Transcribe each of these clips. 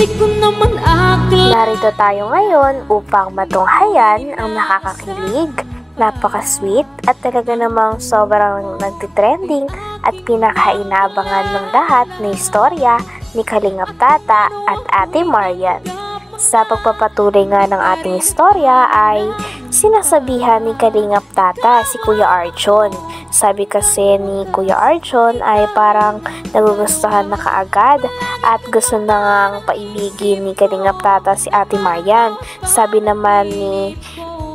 Narito tayo ngayon upang matunghayan ang nakakakilig, napaka-sweet at talaga namang sobrang nagtitrending at pinakainaabangan ng lahat na istorya ni Kalingap Tata at Ate Marian. Sa pagpapatuloy nga ng ating istorya ay sinasabihan ni Kalingap Tata si Kuya Arjon. Sabi kasi ni Kuya Arjon ay parang nagugustuhan na kaagad at gusto na ngang paibigin ni Kalingap Tata si Ate Marian. Sabi naman ni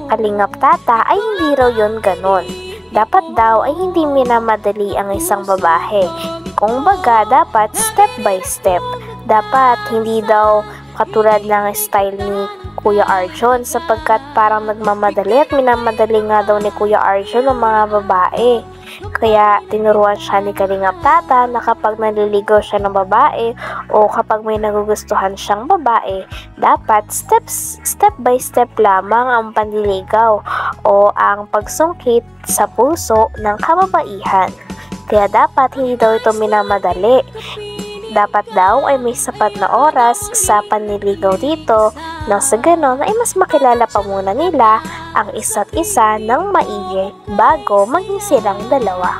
Kalingap Tata ay hindi raw yun ganon. Dapat daw ay hindi minamadali ang isang babae. Kung baga, dapat step by step. Dapat hindi daw katulad ng style ni Kuya Arjon sapagkat parang nagmamadali at minamadali nga daw ni Kuya Arjon ang mga babae. Kaya tinuruan siya ni Kalingap Tata na kapag naliligaw siya ng babae o kapag may nagugustuhan siyang babae, dapat step by step lamang ang panliligaw o ang pagsungkit sa puso ng kababaihan. Kaya dapat hindi daw ito minamadali. Dapat daw ay may sapat na oras sa panliligaw dito nang sa ganon ay mas makilala pa muna nila ang isa't isa ng maigi bago maging silang dalawa.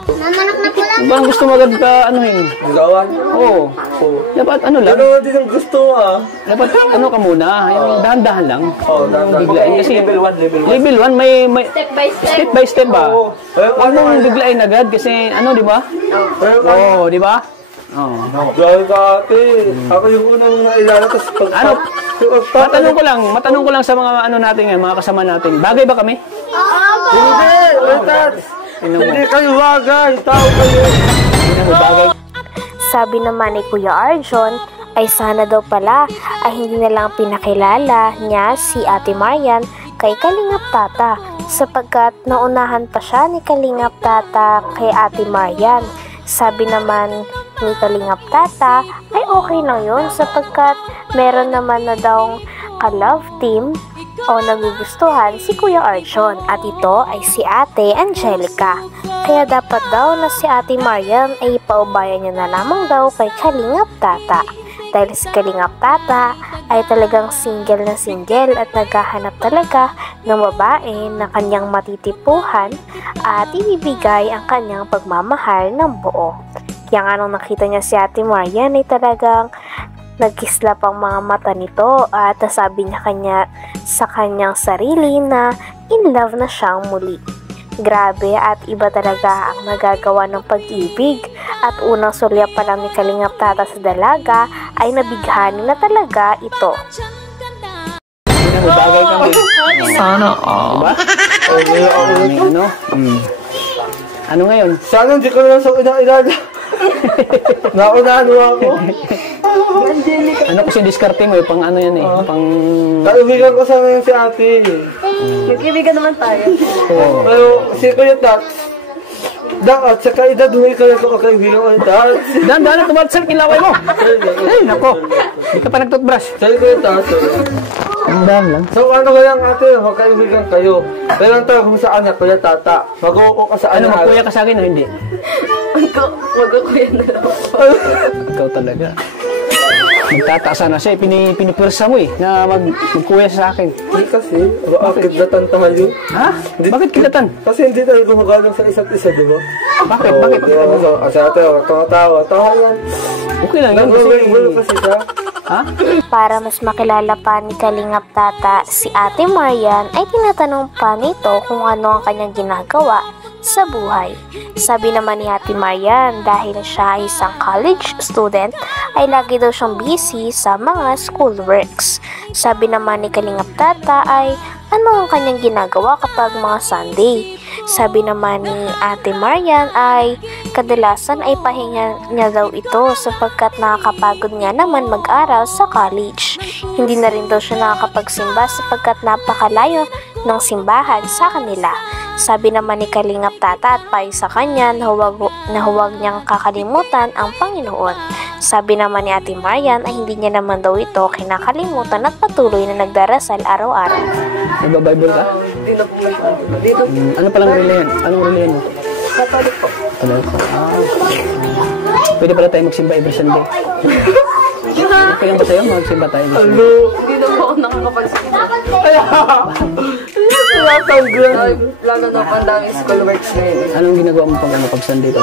Bang gusto mo agad ka anuhin? Ligawan? Oo. Dapat ano lang? Ano din ang gusto mo Dapat ano ka muna, yung dahan-dahan lang. Oo, dahan-dahan. Biglain kasi level 1. Level 1 may step by step ba? Oo. Huwag mong biglain agad kasi ano, di ba? Oo, di ba? Oo. Dahil ka ate, ako yung unang nailala tapos ano? Matanong ko lang sa mga ano natin ngayon, mga kasama natin. Bagay ba kami? Hindi, hindi kayo bagay, tao kayo. Bagay. Sabi naman ni Kuya Arjon ay sana daw pala ay hindi na lang pinakilala niya si Ate Marian kay Kalingap Tata sapagkat naunahan pa siya ni Kalingap Tata kay Ate Marian. Sabi naman ni Kalingap Tata ay okay lang yun sapagkat meron naman na daw ka-love team o nagugustuhan si Kuya Arjon at ito ay si Ate Angelica. Kaya dapat daw na si Ate Marian ay paubayan niya na lamang daw kay Kalingap Tata. Dahil si Kalingap Tata ay talagang single na single at naghahanap talaga ng babae na kanyang matitipuhan at ibibigay ang kanyang pagmamahal ng buo. Kaya nga nung nakita niya si Ate Marian ay talagang nagkislap ang mga mata nito at nasabi niya sa kanyang sarili na in love na siyang muli. Grabe at iba talaga ang nagagawa ng pag-ibig at unang sulya pa lang ni Kalingap Tata sa dalaga ay nabighani na talaga ito. Bagay kami. Sana all. Diba? Ano ngayon? Sana hindi ko na lang sa inaalala. Naunahan mo ako. Ano kasi diskarte mo pang ano yan pang... Kaibigan ko sana yun si ate. Magkaibigan naman tayo. Oo. Pero si Kuya Tats, at saka edad mo ikaw ko kaibigan ko ni Tats. Dahan-dahan na tumalat sa kilaway mo. Ay, nako. Hindi ka pa nag-toothbrush. Sa'yo Kuya Tats. Dahan lang. So ano kayang ate, magkaibigan kayo. Pero ang tawag mo sa anak, Kuya Tata. Mag-uuko ka sa Ano, anak. magkuya ka sa akin o hindi? Magkukuya na lang. Ikaw talaga. Magtataasa na siya, pinipwersa mo na magkuya sa akin. Hindi kasi, kidlatan tayo. Ha? Bakit kidlatan? Kasi hindi tayo gumagalang sa isa't isa, di ba? Bakit? Oo, Bakit? Di ba? So, kasi ate, tawa yan. Okay lang yan Nag-uway kasi siya. Ha? Para mas makilala pa ni Kalingap Tata si Ate Marian ay tinatanong pa nito kung ano ang kanyang ginagawa sa buhay. Sabi naman ni Ate Marian dahil siya ay isang college student ay lagi daw siyang busy sa mga schoolworks. Sabi naman ni Kalingap Tata ay ano ang kanyang ginagawa kapag mga Sunday. Sabi naman ni Ate Marian ay kadalasan ay pahinga niya daw ito sapagkat nakakapagod nga naman mag-aral sa college. Hindi na rin daw siya nakakapagsimba sapagkat napakalayo ng simbahan sa kanila. Sabi naman ni Kalingap Tata at payo sa kanya na huwag niyang kakalimutan ang Panginoon. Sabi naman ni Ate Marian ay hindi niya naman daw ito kinakalimutan at patuloy na nagdarasal araw-araw. Nagba-Bible ka? Hindi na po dito. Ano palang relihiyon? Anong relihiyon mo? Katolik po. Katolik po. Pwede pala tayo magsimba every Sunday. Okay lang ba sa'yo? Magsimba tayo. Ano? Hindi na po ako nakakapagsimba. Kaya, tinatanggol. Lalo na po ang daming school works ngayon. Anong ginagawa mo pag Sunday pa?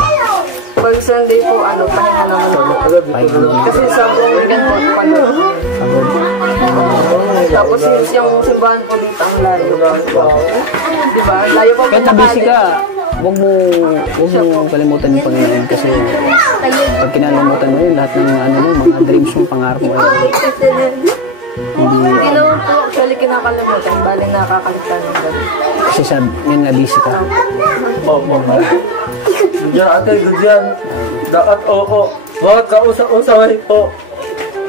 Pag Sunday po, pahinga naman po. Kasi sa weekend po, pagod. Tapos yung simbahan po dito ang layo. Diba? Layo pa po. Kahit na-busy ka, huwag mo kalimutan yung Panginoon kasi pag kinalimutan mo yun, lahat ng mga dreams mo, pangarap mo, Hindi naman po actually kinakalimutan. Bali nakakalimutan ng gabi. kasi yun na busy ka. Diyan ate, diyan. Dapat oo. Bakit kausap-usapay po?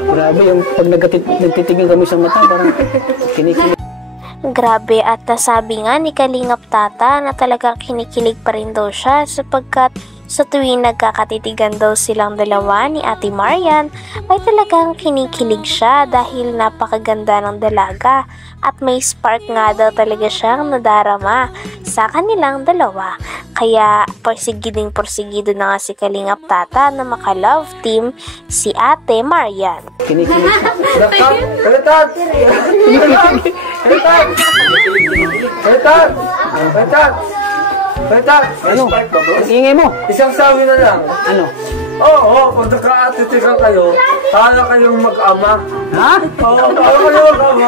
Grabe, yung pag nagtitigil kami sa mata, parang kinikilig. Grabe, at nasabi nga ni Kalingap Tata na talagang kinikilig pa rin daw siya sapagkat sa tuwing nagkakatitigan daw silang dalawa ni Ate Marian ay talagang kinikilig siya dahil napakaganda ng dalaga at may spark nga daw talaga siyang nadarama sa kanilang dalawa. Kaya porsigido na nga si Kalingap Tata na maka-love team si Ate Marian. Kinikilig siya. Kalitan! Ano? Ang ingay mo? Isang sabi na lang. Ano? Oo, pag nakaatitikan kayo, para kayong mag-ama. Ha? Oo, para kayong mag-ama.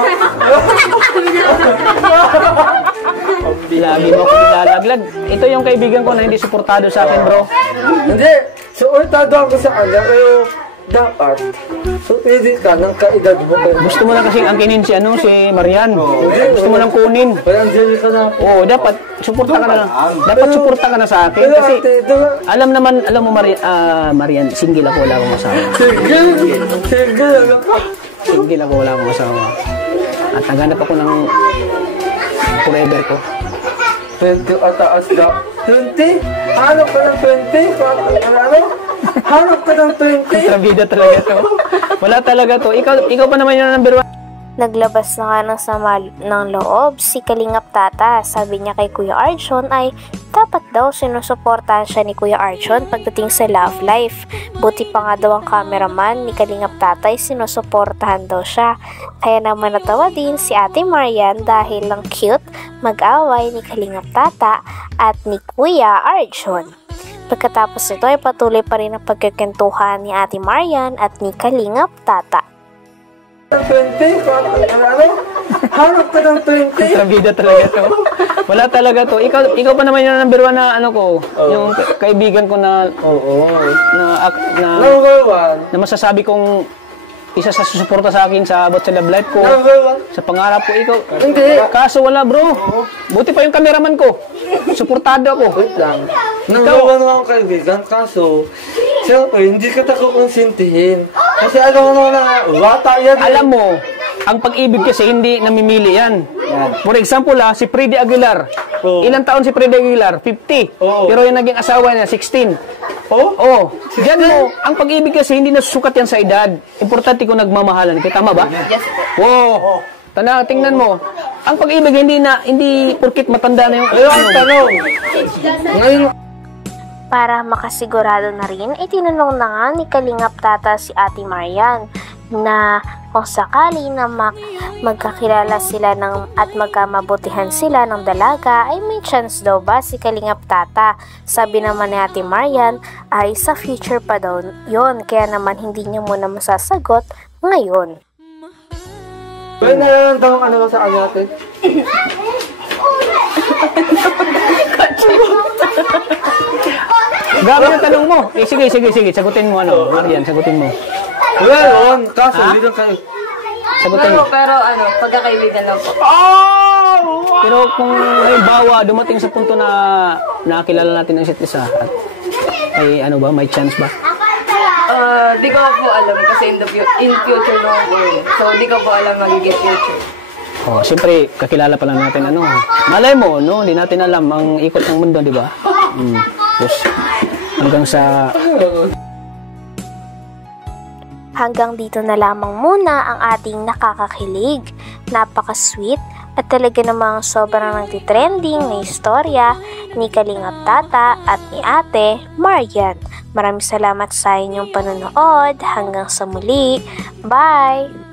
Lagi mo ako nilalaglag. Ito yung kaibigan ko na hindi suportado sa akin, bro. Hindi, suportado ako sa kanya, pero dapat, pwede ka ng kaedad mo. Gusto mo lang kasing angkinin si Marian. Gusto mo lang kunin. Parang dyan ka na. Oo, dapat suporta ka na lang. Dapat suporta ka na sa akin kasi alam mo Marian, single ako, wala akong asawa. Sige. Single ako, wala akong asawa. At naghanap ako ng forever ko. 20 ataas ka. 20? Hanap ka ng 20? Ano? Hanap ka ng 20? Kontrabida talaga to. Wala talaga to. Ikaw pa naman yung number 1. Naglabas na nga ng sama ng loob si Kalingap Tata. Sabi niya kay Kuya Arjon ay dapat daw sinusuportahan siya ni Kuya Arjon pagdating sa love life. Buti pa nga daw ang cameraman ni Kalingap Tata ay sinusuportahan daw siya. Kaya naman natawa din si Ate Marian dahil lang cute mag-away ni Kalingap Tata at ni Kuya Arjon. Pagkatapos nito ay patuloy pa rin ang pagkikentuhan ni Ate Marian at ni Kalingap Tata. 20? Ano? Hanap ka ng 20? Kontrabida talaga to. Wala talaga to. Ikaw pa naman yung number 1 na yung kaibigan ko na na masasabi kong isa sa susuporta sa akin sa abot sa love life ko. Sa pangarap ko, ikaw. Hindi. Kaso wala, bro. Buti pa yung cameraman ko. Suportado ako. Wait lang. Nanggawa naman akong kaibigan, kaso, siyempre, hindi ka takukonsintihin. Kasi alam mo naman na, bata yan. Alam mo, ang pag-ibig kasi hindi namimili yan. For example, si Freddy Aguilar. Oh. Ilang taon si Freddy Aguilar? 50. Oh. Pero yung naging asawa niya, 16. Oh, diyan mo, ang pag-ibig kasi hindi nasusukat yan sa edad. Importante kung nagmamahalan. Tama ba? Yes po. Wow. Tingnan mo. Ang pag-ibig hindi porkit matanda na yung Tanong. Ngayon, Para makasigurado na rin, itinanong na nga ni Kalingap Tata si Ate Marian na kung sakali na magkakilala sila at magkamabutihan sila ng dalaga ay may chance daw ba si Kalingap Tata. Sabi naman ni Ate Marian ay sa future pa daw yon, kaya naman hindi niya muna masasagot ngayon. may nararamdaman ano ba sa kanya natin? Grabe yung tanong mo. Sige. Sagutin mo, Marian, sagutin mo. Wala yun. Kaso, hindi lang kayo. Sagutin mo. Pero pagkakaibigan lang po. Pero kung halimbawa dumating sa punto na nakakilala natin ang isa't isa, ay may chance ba? Di ko po alam kasi in future no po. So, di ko po alam magiging future. Siyempre, kakilala pa lang natin Malay mo, hindi natin alam ang ikot ng mundo, di ba? Tapos, Hanggang dito na lamang muna ang ating nakakakilig, napaka-sweet at talaga namang sobrang nagtitrending na istorya ni Kalingap Tata at ni Ate Marian. Maraming salamat sa inyong panonood. Hanggang sa muli. Bye!